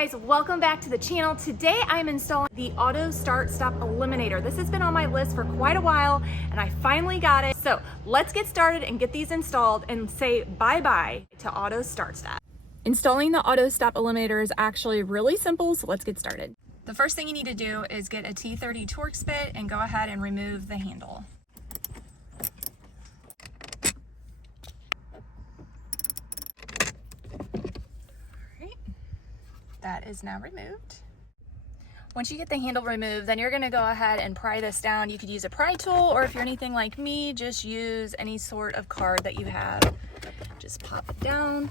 guys, welcome back to the channel. Today I'm installing the Auto Start Stop Eliminator. This has been on my list for quite a while and I finally got it. So let's get started and get these installed and say bye-bye to Auto Start Stop. Installing the Auto Stop Eliminator is actually really simple, so let's get started. The first thing you need to do is get a T30 Torx bit and go ahead and remove the handle. That is now removed. Once you get the handle removed, then you're gonna go ahead and pry this down. You could use a pry tool, or if you're anything like me, just use any sort of card that you have. Just pop it down.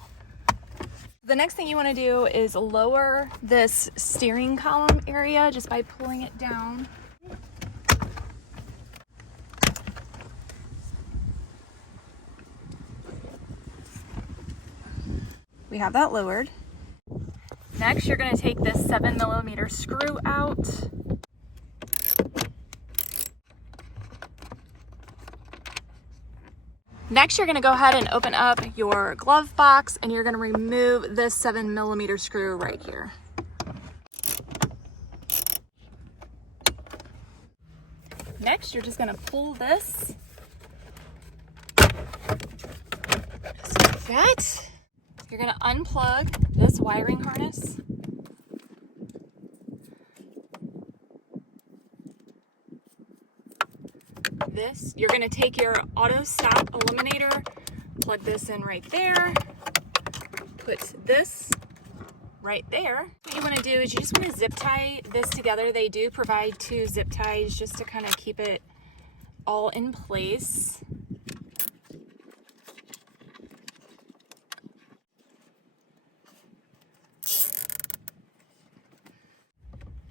The next thing you wanna do is lower this steering column area just by pulling it down. We have that lowered. Next, you're going to take this 7mm screw out. Next, you're going to go ahead and open up your glove box and you're going to remove this 7mm screw right here. Next, you're just going to pull this. Just like that. You're going to unplug this wiring harness. You're going to take your Auto Stop Eliminator, plug this in right there, put this right there. What you want to do is you just want to zip tie this together. They do provide 2 zip ties just to kind of keep it all in place.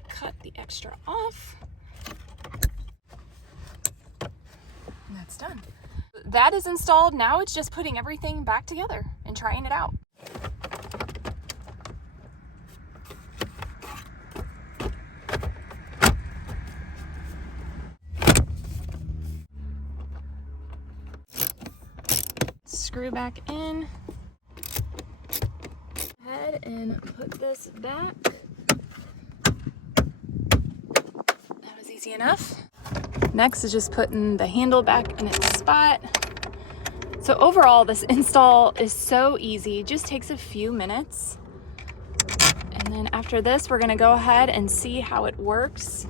Cut the extra off. And that's done. That is installed. Now it's just putting everything back together and trying it out. Screw back in. Go ahead and put this back. Easy enough. Next is just putting the handle back in its spot. So overall, this install is so easy, just takes a few minutes. And then after this, we're gonna go ahead and see how it works.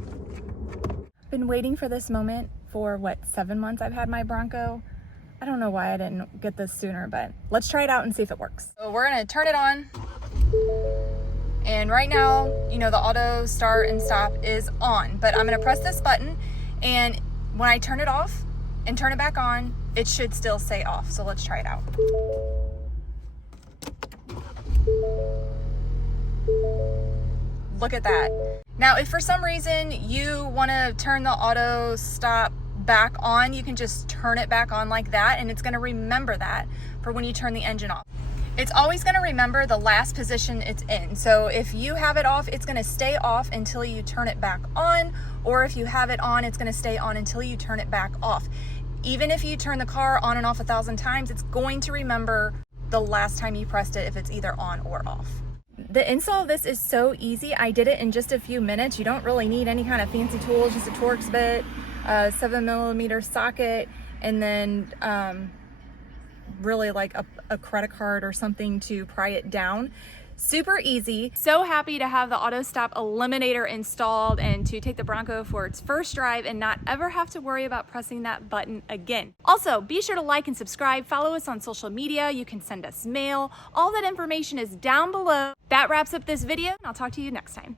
I've been waiting for this moment for what, 7 months I've had my Bronco. I don't know why I didn't get this sooner, but let's try it out and see if it works. So we're gonna turn it on. And right now, you know, the auto start and stop is on, but I'm gonna press this button and when I turn it off and turn it back on, it should still say off. So let's try it out. Look at that. Now, if for some reason you wanna turn the auto stop back on, you can just turn it back on like that and it's gonna remember that for when you turn the engine off. It's always going to remember the last position it's in. So if you have it off, it's going to stay off until you turn it back on, or if you have it on, it's going to stay on until you turn it back off. Even if you turn the car on and off 1,000 times, it's going to remember the last time you pressed it if it's either on or off. The install of this is so easy. I did it in just a few minutes. You don't really need any kind of fancy tools, just a Torx bit, a 7mm socket, and then really like a credit card or something to pry it down. Super easy. So happy to have the Auto Stop Eliminator installed and to take the Bronco for its first drive and not ever have to worry about pressing that button again. Also, be sure to like and subscribe, follow us on social media, you can send us mail. All that information is down below. That wraps up this video and I'll talk to you next time.